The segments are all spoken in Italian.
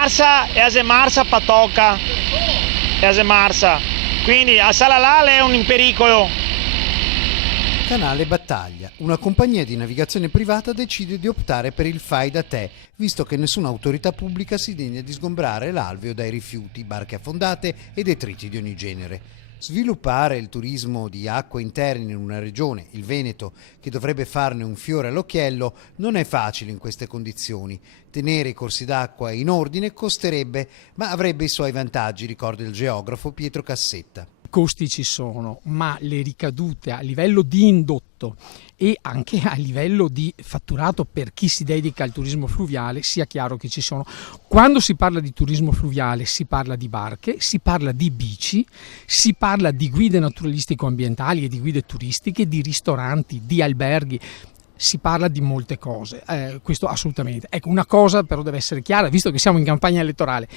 Marsa e a Marsa patoca e a Marsa, quindi a Salalale è un pericolo. Canale Battaglia. Una compagnia di navigazione privata decide di optare per il fai da te, visto che nessuna autorità pubblica si degna di sgombrare l'alveo dai rifiuti, barche affondate e detriti di ogni genere. Sviluppare il turismo di acque interne in una regione, il Veneto, che dovrebbe farne un fiore all'occhiello, non è facile in queste condizioni. Tenere i corsi d'acqua in ordine costerebbe, ma avrebbe i suoi vantaggi, ricorda il geografo Pietro Cassetta. Costi ci sono, ma le ricadute a livello di indotto e anche a livello di fatturato per chi si dedica al turismo fluviale sia chiaro che ci sono. Quando si parla di turismo fluviale si parla di barche, si parla di bici, si parla di guide naturalistico-ambientali e di guide turistiche, di ristoranti, di alberghi. Si parla di molte cose, questo assolutamente. Ecco, una cosa però deve essere chiara, visto che siamo in campagna elettorale,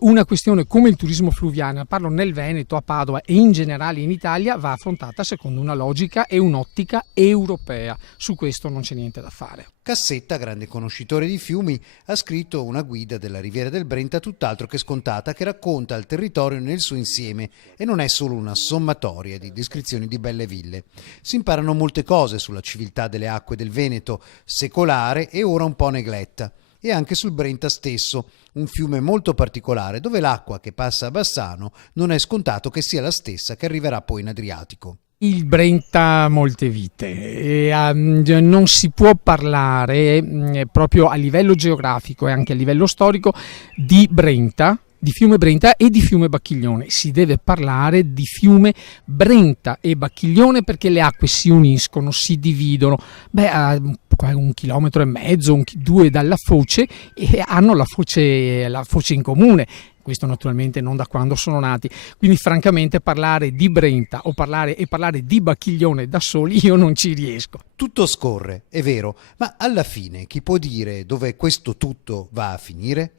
una questione come il turismo fluviale, parlo nel Veneto, a Padova e in generale in Italia, va affrontata secondo una logica e un'ottica europea. Su questo non c'è niente da fare. Cassetta, grande conoscitore di fiumi, ha scritto una guida della Riviera del Brenta tutt'altro che scontata che racconta il territorio nel suo insieme e non è solo una sommatoria di descrizioni di belle ville. Si imparano molte cose sulla civiltà delle acque del Veneto, secolare e ora un po' negletta, e anche sul Brenta stesso, un fiume molto particolare dove l'acqua che passa a Bassano non è scontato che sia la stessa che arriverà poi in Adriatico. Il Brenta ha molte vite e non si può parlare proprio a livello geografico e anche a livello storico di Brenta, di fiume Brenta e di fiume Bacchiglione. Si deve parlare di fiume Brenta e Bacchiglione perché le acque si uniscono, si dividono a 1,5 chilometri, 2 dalla foce e hanno la foce in comune. Questo naturalmente non da quando sono nati, quindi francamente parlare di Brenta o parlare di Bacchiglione da soli io non ci riesco. Tutto scorre, è vero, ma alla fine chi può dire dove questo tutto va a finire?